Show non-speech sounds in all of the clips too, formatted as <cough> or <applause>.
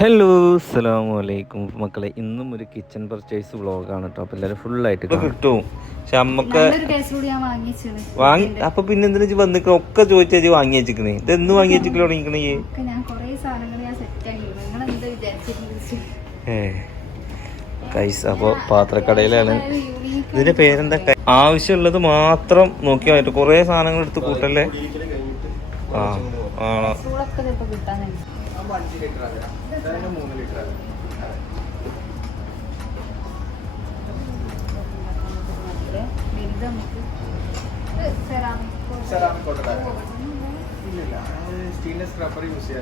Hello അസ്സലാമു അലൈക്കും മക്കളെ ഇന്നും ഒരു കിച്ചൺ പർച്ചേസ് വ്ളോഗാണ് കേട്ടോ അപ്പൊ എല്ലാവരും ഫുള്ളായിട്ട് കിട്ടും. പക്ഷെ അമ്മയ്ക്ക് വാങ്ങി അപ്പൊ പിന്നെ എന്തിനു വന്നിക്കണ ഒക്കെ ചോദിച്ചാ വാങ്ങി വെച്ചിക്കണേ ഇത് എന്ന് വാങ്ങി വെച്ചിക്കണോ തുടങ്ങിക്കണേ കൈസ് അപ്പൊ പാത്രക്കടയിലാണ്. ഇതിന്റെ പേരെന്താ? ആവശ്യമുള്ളത് മാത്രം നോക്കിയാൽ കുറേ സാധനങ്ങൾ എടുത്ത് കൂട്ടല്ലേ? ആ ആണോ സ്കൂളൊക്കെ അഞ്ച് ലിറ്റർ വലുത് നമുക്ക് ലിറ്റർ സ്റ്റെയിൻലെസ് റബ്ബർ യൂസ്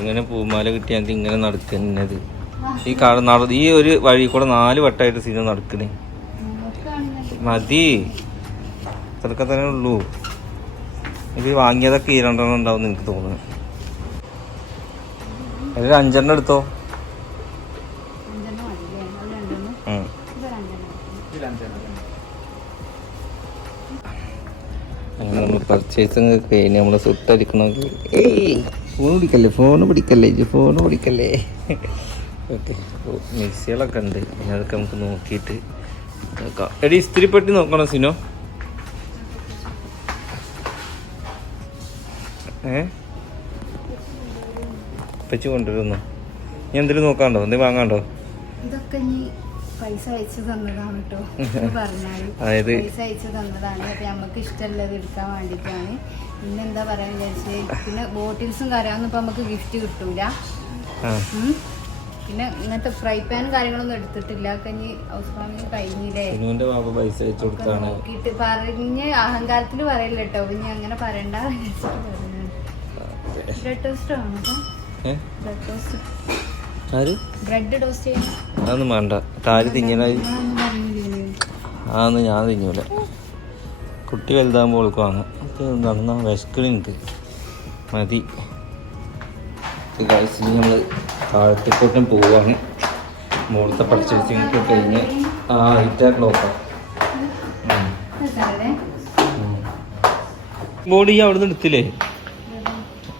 ഇങ്ങനെ പൂമാല കിട്ടിയാൽ ഇങ്ങനെ നടക്കുന്നത് ഈ കാട് നട ഈ ഒരു വഴി കൂടെ നാല് വട്ടമായിട്ട് സീന നടക്കണേ. മതി. ഇത്രയൊക്കെ തന്നെ ഉള്ളൂ. ഇത് വാങ്ങിയതൊക്കെ ഈ രണ്ടെണ്ണം ഉണ്ടാവും എനിക്ക് തോന്നുന്നു. അതിൽ അഞ്ചെണ്ണം എടുത്തോ? അങ്ങനെ നമ്മൾ പർച്ചേസിങ് കഴിഞ്ഞ് നമ്മൾ സുട്ടടിക്കണമെങ്കിൽ ഫോൺ പിടിക്കല്ലേ? ഫോൺ പിടിക്കല്ലേ? ഫോൺ പിടിക്കല്ലേ? <laughs> ഓക്കെ മിക്സികളൊക്കെ ഉണ്ട്. അതൊക്കെ നമുക്ക് നോക്കിയിട്ട് നോക്കാം എടി ഇസ്തിരിപ്പെട്ടി നോക്കണം സിനോ. ഏ? പച്ചു കൊണ്ടുവരുന്നു. നീ എന്തെങ്കിലും നോക്കാണ്ടോ? എന്തെങ്കിലും വാങ്ങാണ്ടോ? ഇതൊക്കെ നീ പൈസ അയച്ചു തന്നതാണ് കേട്ടോ. പറഞ്ഞാൽ അതായത് പൈസ അയച്ചു തന്നതാണ്. അപ്പൊ നമുക്ക് ഇഷ്ടമുള്ളത് എടുക്കാൻ വേണ്ടിയിട്ടാണ് പിന്നെ എന്താ വിചാരിച്ചത് പിന്നെ ബോട്ടിൽസും കാര്യമൊന്നും ഇപ്പൊ നമുക്ക് ഗിഫ്റ്റ് കിട്ടൂല. പിന്നെ ഇങ്ങനത്തെ ഫ്രൈ പാൻ കാര്യങ്ങളൊന്നും എടുത്തിട്ടില്ല. കഞ്ഞി ഹൗസ് വാമിങ് കഴിഞ്ഞില്ലേ? സിനുവിന്റെ ബാബ പൈസ നോക്കിട്ട് ഒക്കെ കൊടുത്താണ്. നോക്കിയിട്ട് പറഞ്ഞ് അഹങ്കാരത്തിൽ പറയില്ല കേട്ടോ പിന്നെ അങ്ങനെ പറയണ്ട ബ്രെഡ് ടോസ്റ്റ് ആണ് കേട്ടോ ബ്രെഡ് ടോസ്റ്റ് ആര്? ബ്രെഡ് ടോസ്റ്റ് ചെയ്യാൻ. അതൊന്നും വേണ്ട. താര് തിന്നണ ഞാനൊന്നും അതൊന്നും ഞാൻ തിന്നൂല. കുട്ടി വലുതാകുമ്പോൾ വാങ്ങാം നടന്ന വിശക്കണുണ്ട്. മതി. നമ്മൾ താഴത്തേക്കോട്ടും പോവാണ്. മുകളിലത്തെ പർച്ചേസിങ് ഒക്കെ കഴിഞ്ഞ് ആ ഹൈറ്റാ ക്ലോക്കാണ് രസമല്ലേ? ബോഡി അവിടെ നിന്ന് എടുത്തില്ലേ?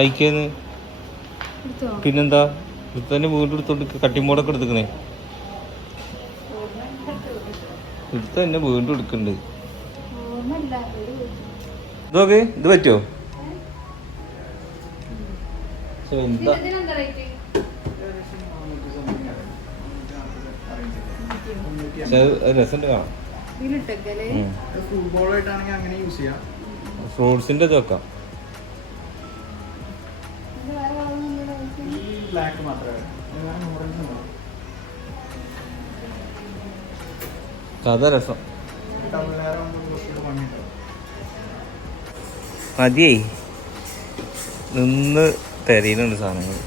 അയക്കേന്ന്. പിന്നെന്താ? തന്നെ വീണ്ടും എടുത്തോണ്ട് കട്ടിമോടൊക്കെ എടുക്കുന്നേ എടുത്ത് തന്നെ വീണ്ടും എടുക്കുന്നുണ്ട് ഇതൊക്കെ ഇത് പറ്റുമോ എന്താ രസമുണ്ട് കാണാം അങ്ങനെ യൂസ് ചെയ്യാം. ഫ്രൂട്ട്സിന്റെ ഇത് വെക്കാം. ബ്ലാക്ക് മാത്രമേ കഥ രസം. മതിയേ. നിന്ന് തരീനുണ്ട് സാധനങ്ങൾ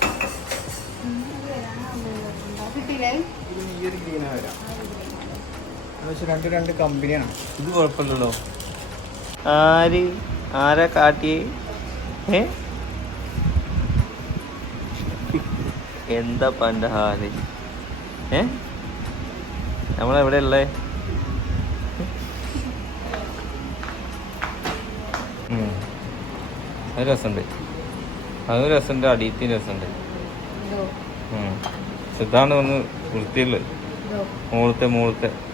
കിട്ടിയില്ലേ? ഇത് ഈ ഒരു ഗ്രീനാ വരാം എന്ന് വെച്ചാൽ രണ്ട് രണ്ട് കമ്പനിയാണ്. ഇത് കുഴപ്പമില്ലല്ലോ. ആര്? ആരാ കാട്ടിയേ? ഏ? എന്താ പന്റെ ഹാൽ? ഏ? നമ്മളെവിടെ ഉള്ളേ ഉം. അത് രസമുണ്ട്. അത് രസമുണ്ട് അടിയത്തിന് രസമുണ്ട്. ഇതാണ് ഒന്ന് വൃത്തിയുള്ളത് മൂളത്തെ ഇതോ.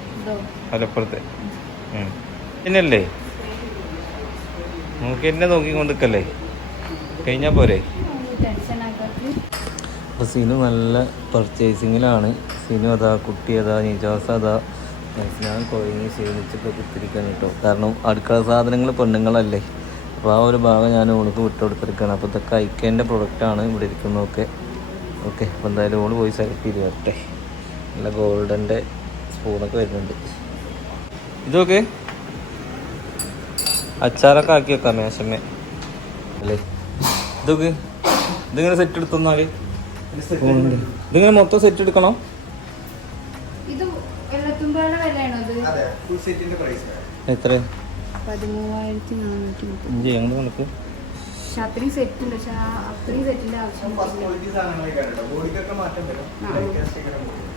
മലപ്പുറത്തെ. പിന്നല്ലേ? നോക്കി എന്നെ നോക്കിക്കൊണ്ടിരിക്കല്ലേ? കഴിഞ്ഞാൽ പോരെ? അപ്പോൾ സിനു നല്ല പർച്ചേസിങ്ങിലാണ് സിനു അതാ കുട്ടി അതാ നിജാസ അതാ. ഞാൻ കുഴങ്ങി ക്ഷീണിച്ചൊക്കെ കുത്തിരിക്കാൻ കേട്ടോ. കാരണം അടുക്കള സാധനങ്ങൾ പെണ്ണുങ്ങളല്ലേ. അപ്പോൾ ആ ഒരു ഭാഗം ഞാൻ ഓൾക്ക് വിട്ടുകൊടുത്തിരിക്കുകയാണ്. അപ്പോൾ ഇതൊക്കെ ഐക്കേന്റെ പ്രൊഡക്റ്റാണ് ഇവിടെ ഇരിക്കുന്നതൊക്കെ. ഓക്കെ അപ്പോൾ എന്തായാലും ഓൾ പോയി സെലക്ട് ചെയ്ത് വരട്ടെ. നല്ല ഗോൾഡന്റെ സ്പൂണൊക്കെ വരുന്നുണ്ട്. ഇതൊക്കെ അച്ചാറൊക്കെ ആക്കി വെക്കാം മേശമ്മേ. അല്ലേ? ഇതൊക്കെ ഇതിങ്ങനെ സെറ്റ് എടുത്തൊന്നാൽ? ഇതിങ്ങനെ മൊത്തം സെറ്റ് എടുക്കണം? എത്ര പതിമൂവായിരത്തി നാനൂറ്റി മുപ്പത്തി അഞ്ച് ഞങ്ങൾ കണക്ക് പക്ഷെ അത്രയും സെറ്റ് ഉണ്ട്. പക്ഷെ അത്രയും സെറ്റിന്റെ ആവശ്യം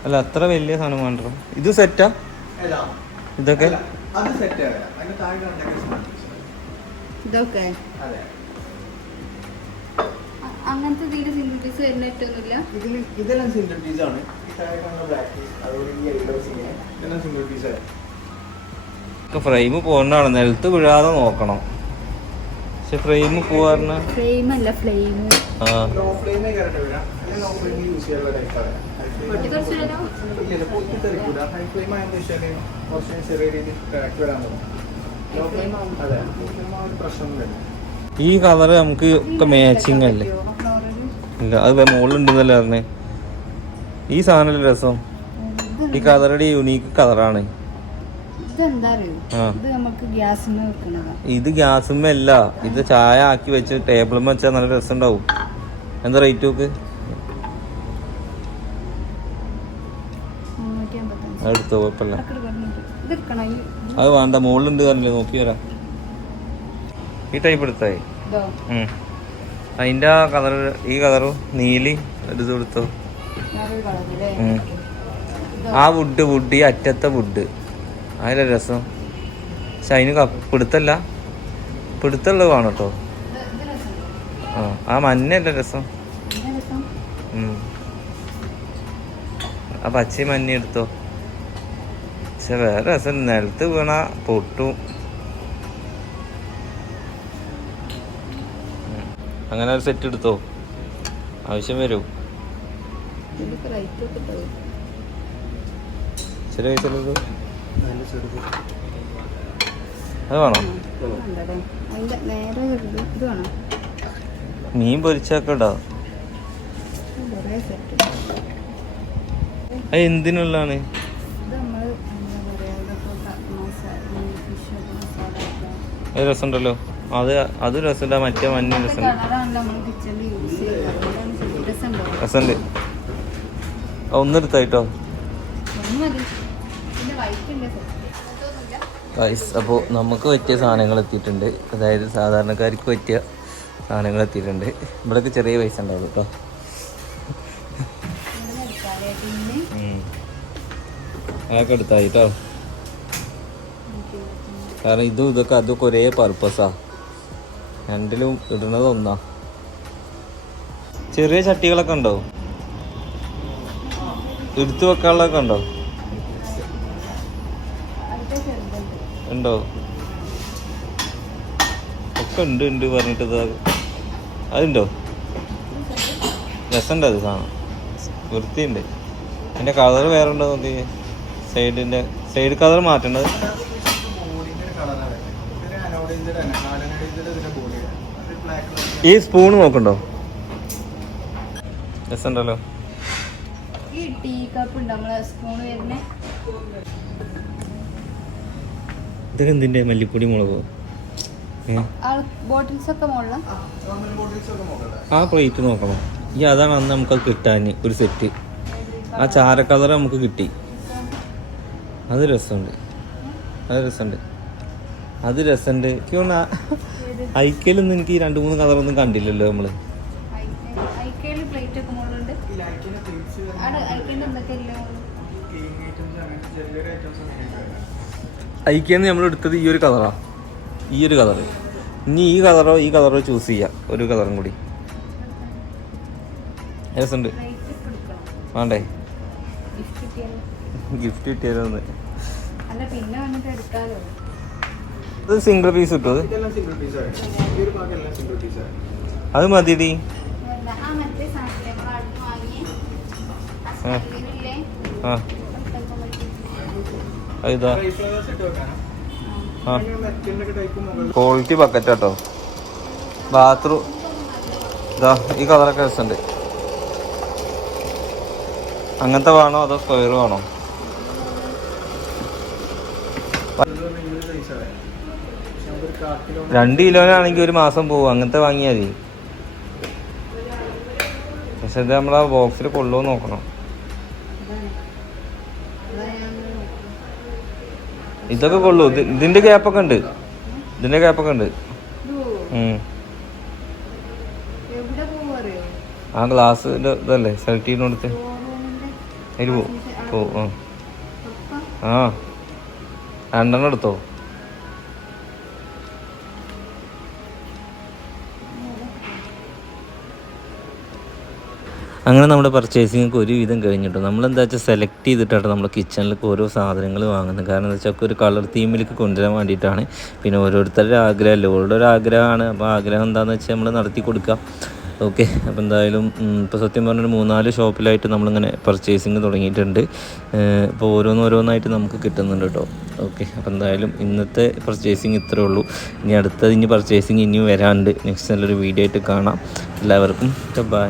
അല്ല അത്ര വലിയ സാധനം വേണ്ടോ ഇത് സെറ്റാ ഇതൊക്കെ? ഇതൊക്കെ? അതെ. അങ്ങനത്തെ തീരെ സിംഗിൾ പീസ് വരുന്നിട്ടൊന്നുമില്ല ഇതിൽ ഇതെല്ലാം സിംഗിൾ ആണ്. ഫ്രെയിം പോകണ്ടാണ്. നിലത്ത് വിഴാതെ നോക്കണം. പക്ഷെ ഫ്രെയിം പോവാറിന ഫ്ലെയിം അല്ല ഫ്ലെയിം ആ. ലോ ഫ്ലെയിമേ കറണ്ട് വരാം അല്ലെങ്കിൽ ലോ ഫ്ലെയിം യൂസ് ചെയ്യാനുള്ള ടൈപ്പാണ് പൊട്ടിത്തെറിച്ചില്ലല്ലോ? ഇല്ല പൊട്ടിത്തെറിക്കൂല. ഹൈ ഫ്ലെയിം ആയെന്ന് വെച്ചാൽ കുറച്ച് ചെറിയ രീതിയിൽ ക്രാക്ക് വരാൻ തുടങ്ങും ലോ ഫ്ലെയിം അതെ ലോ ഫ്ലെയിം ഒരു പ്രശ്നം വരും ഈ കളർ നമുക്ക് ഒക്കെ മാച്ചിങ് അല്ലേ? ഇല്ല അത് മുകളിലുണ്ടെന്നല്ലേ പറഞ്ഞേ. ഈ സാധനമല്ലേ രസം? ഈ കളറുടെ യുണീക്ക് കളറാണ് ഇതെന്താ അറിയോ ആ. ഇത് നമുക്ക് ഗ്യാസിന് വെക്കണതാ. ഇത് ഗ്യാസുമ്മ അല്ല ഇത് ചായ ആക്കി വെച്ച് ടേബിളുമ്മ വെച്ചാൽ നല്ല രസം ഉണ്ടാവും എന്താ റേറ്റ് നോക്ക്? എടുത്തോ കുഴപ്പമില്ല. അത് വേണ്ട മുകളിലുണ്ട് പറഞ്ഞില്ലേ നോക്കി വരാം. ഈ ടൈപ്പ് എടുത്തായി. അതിന്റെ ആ കളർ ഈ കളറും നീലി എടുത്ത്. കൊടുത്തോ ആ വുഡ് വുഡ് ഈ അറ്റത്തെ വുഡ് അതിലെ രസം. പക്ഷെ അതിന് പിടുത്തല്ല. പിടുത്തുള്ളത് വേണം കേട്ടോ? ആ ആ മഞ്ഞല്ല രസം. ആ പച്ച മഞ്ഞ എടുത്തോ. പക്ഷെ വേറെ രസം നിലത്ത് വീണ പൊട്ടു. അങ്ങനെ ഒരു സെറ്റ് എടുത്തോ. ആവശ്യം വരും. ചെറിയ അത് വേണോ? മീൻ പൊരിച്ചൊക്കെ ഇടാ കുറേ അത് എന്തിനുള്ളതാണ്? അത് രസമുണ്ടല്ലോ. അത് അത് രസമുണ്ടാ. മറ്റേ മഞ്ഞ രസമുണ്ട്. ശരി. രസമുണ്ടോ? ഒന്നെടുത്തായിട്ടോ? ഗൈസ് അപ്പോൾ നമുക്ക് പറ്റിയ സാധനങ്ങൾ എത്തിയിട്ടുണ്ട്. അതായത് സാധാരണക്കാർക്ക് പറ്റിയ സാധനങ്ങൾ എത്തിയിട്ടുണ്ട്. ഇവിടെയൊക്കെ ചെറിയ പൈസ ഉണ്ടാവും കേട്ടോ. അതൊക്കെ എടുത്തായി കേട്ടോ കാരണം ഇതും ഇതൊക്കെ അതൊക്കെ ഒരേ പർപ്പസാ രണ്ടിലും ഇടുന്നത് ഒന്നാ. ചെറിയ ചട്ടികളൊക്കെ ഉണ്ടോ? എടുത്തു വെക്കാനുള്ളതൊക്കെ ഉണ്ടോ? ഉണ്ടോ? ഒക്കെ ഉണ്ട് ഉണ്ട് പറഞ്ഞിട്ട് അതുണ്ടോ? രസമുണ്ട് അത് സാധനം വൃത്തിയുണ്ട്. അതിന്റെ കളർ വേറെ ഉണ്ടോ നോക്കി. സൈഡിന്റെ സൈഡ് കളർ മാറ്റേണ്ടത് ഈ സ്പൂൺ നോക്കണ്ടോ? രസമുണ്ടല്ലോ. ഈ ടീ കപ്പ് ഉണ്ട്? നമ്മളെ സ്പൂൺ വരുന്നേ? ഇതൊക്കെ എന്തിന്റെ മല്ലിപ്പൊടി മുളകോ? ആ പ്ലേറ്റ് നോക്കണം. ഈ അതാണ് അന്ന് നമുക്ക് കിട്ടാൻ ഒരു സെറ്റ്. ആ ചാര കളർ നമുക്ക് കിട്ടി. അത് രസമുണ്ട്. അത് രസമുണ്ട്. അത് രസമുണ്ട്. ഐക്കലൊന്നും എനിക്ക് ഈ രണ്ട് മൂന്ന് കളറൊന്നും കണ്ടില്ലല്ലോ നമ്മൾ. ഐക്കയിൽ ഐക്കെന്ന് നമ്മൾ എടുത്തത് ഈ ഒരു കളറാണ് ഈ ഒരു കളറ്. ഇനി ഈ കളറോ ഈ കളറോ ചൂസ് ചെയ്യാം. ഒരു കളറും കൂടി. രസമുണ്ട്. വേണ്ടേ? ഗിഫ്റ്റ് കിട്ടിയാലോ ഗിഫ്റ്റ് കിട്ടിയാലോന്ന് അല്ല പിന്നെ വന്നിട്ട് എടുക്കാലോ. ഇത് സിംഗിൾ പീസ് കിട്ടും അത്? ഇതെല്ലാം സിംഗിൾ പീസ് ആണ് ഈ ഒരു ഭാഗം സിംഗിൾ പീസ് ആണ് അത് മതിടി. ആ ആ. സ്മെല്ലിനില്ലേ ആ അത് ഇതാ ഡ്രൈ ഫ്ലവേഴ്സ് ഇട്ട് വെക്കാനാ ആ മെറ്റിന്റെ ടൈപ്പ് ക്വാളിറ്റി ബക്കറ്റ് കേട്ടോ ബാത്റൂം ഇതാ ഈ കളറൊക്കെ രസമുണ്ട് അങ്ങനത്തെ വേണോ അതോ സ്ക്വയർ വേണോ? രണ്ട് കിലോനാണെങ്കിൽ ഒരു മാസം പോകും അങ്ങനത്തെ വാങ്ങിയാൽ മതി. പക്ഷെ ഇത് നമ്മളാ ബോക്സിൽ കൊള്ളുമോ നോക്കണം. ഇതൊക്കെ കൊള്ളു. ഇത് ഇതിന്റെ ഗ്യാപ്പൊക്കെ ഉണ്ട്. ഇതിന്റെ ഗ്യാപ്പൊക്കെ ഉണ്ട്. ആ ഗ്ലാസ് ഇതല്ലേ? സെലക്ട് ചെയ്യുന്ന കൊടുത്ത് അതിൽ പോവും ആ. രണ്ടെണ്ണം എടുത്തോ? അങ്ങനെ നമ്മുടെ പർച്ചേസിങ്ങൊക്കെ ഒരുവിധം കഴിഞ്ഞിട്ടു. നമ്മളെന്താ വെച്ചാൽ സെലക്ട് ചെയ്തിട്ടാണ് നമ്മൾ കിച്ചണിലേക്ക് ഓരോ സാധനങ്ങൾ വാങ്ങുന്നത്. കാരണം എന്താ വെച്ചാൽ ഒരു കളർ തീമിലേക്ക് കൊണ്ടുവരാൻ വേണ്ടിയിട്ടാണ്. പിന്നെ ഓരോരുത്തരുടെ ആഗ്രഹമല്ലേ? ഓരോരുടെ ഒരു ആഗ്രഹമാണ്. അപ്പോൾ ആഗ്രഹം എന്താണെന്ന് വെച്ചാൽ നമ്മൾ നടത്തി കൊടുക്കാം. ഓക്കെ അപ്പോൾ എന്തായാലും ഇപ്പോൾ സത്യം പറഞ്ഞൊരു മൂന്നാൽ ഷോപ്പിലായിട്ട് നമ്മളിങ്ങനെ പർച്ചേസിങ് തുടങ്ങിയിട്ടുണ്ട്. ഇപ്പോൾ ഓരോന്നോരോന്നായിട്ട് നമുക്ക് കിട്ടുന്നുണ്ട് കേട്ടോ ഓക്കെ അപ്പോൾ എന്തായാലും ഇന്നത്തെ പർച്ചേസിങ് ഇത്രേ ഉള്ളൂ. ഇനി അടുത്തത് ഇനി പർച്ചേസിങ് ഇനിയും വരാണ്ട്. നെക്സ്റ്റ് നല്ലൊരു വീഡിയോ ആയിട്ട് കാണാം. എല്ലാവർക്കും ബൈ